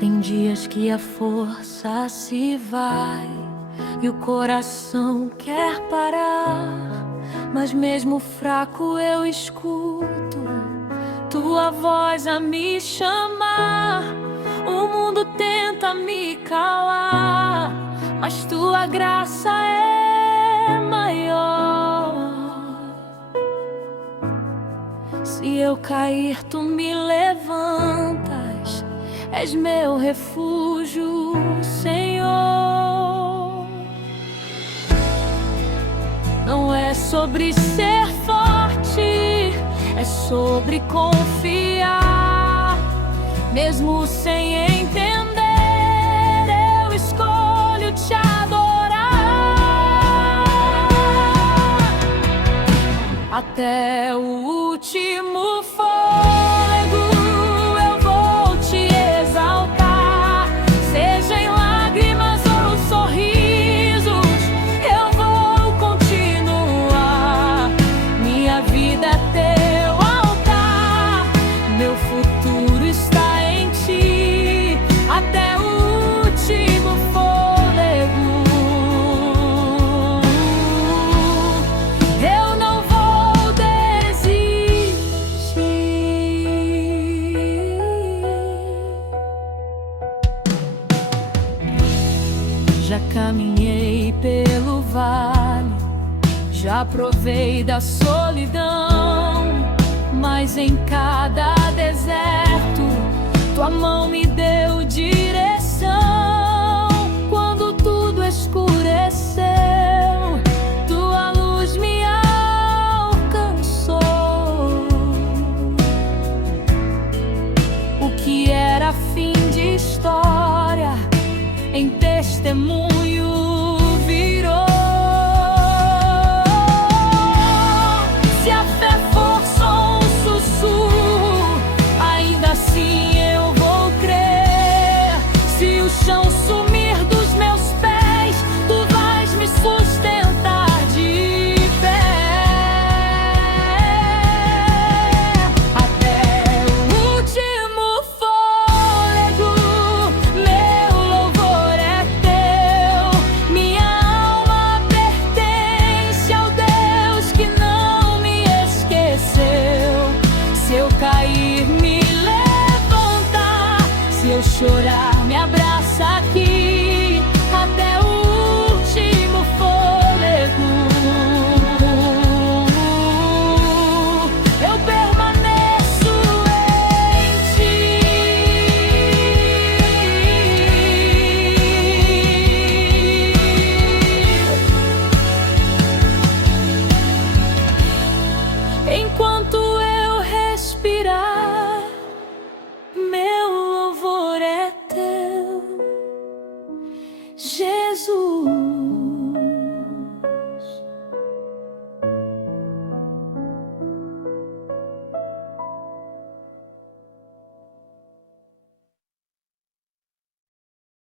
Tem dias que a força se vai e o coração quer parar, mas mesmo fraco eu escuto tua voz a me chamar. O mundo tenta me calar, mas tua graça é maior. Se eu cair, tu me levantas, és meu refúgio, Senhor. Não é sobre ser forte, é sobre confiar. Mesmo sem entender, eu escolho te adorar. Até o último fôlego eu vou te exaltar. Seja em lágrimas ou sorrisos, eu vou continuar. Minha vida é teu altar, meu futuro está em ti. Até o último fôlego eu não vou desistir. Já caminhei pelo vale, já provei da solidão, mas em cada deserto tua mão me deu direção. Quando tudo escureceu, tua luz me alcançou. O que era fim de história em testemunho virou. Se a fé for só um sussurro, ainda assim eu vou crer. Se o chão sumir dos meus pés, tu vais me sustentar de pé. Até o último fôlego, meu louvor é teu. Minha alma pertence ao Deus que não me esqueceu. Se eu cair, me levantar, se eu chorar, me abraça aqui. Até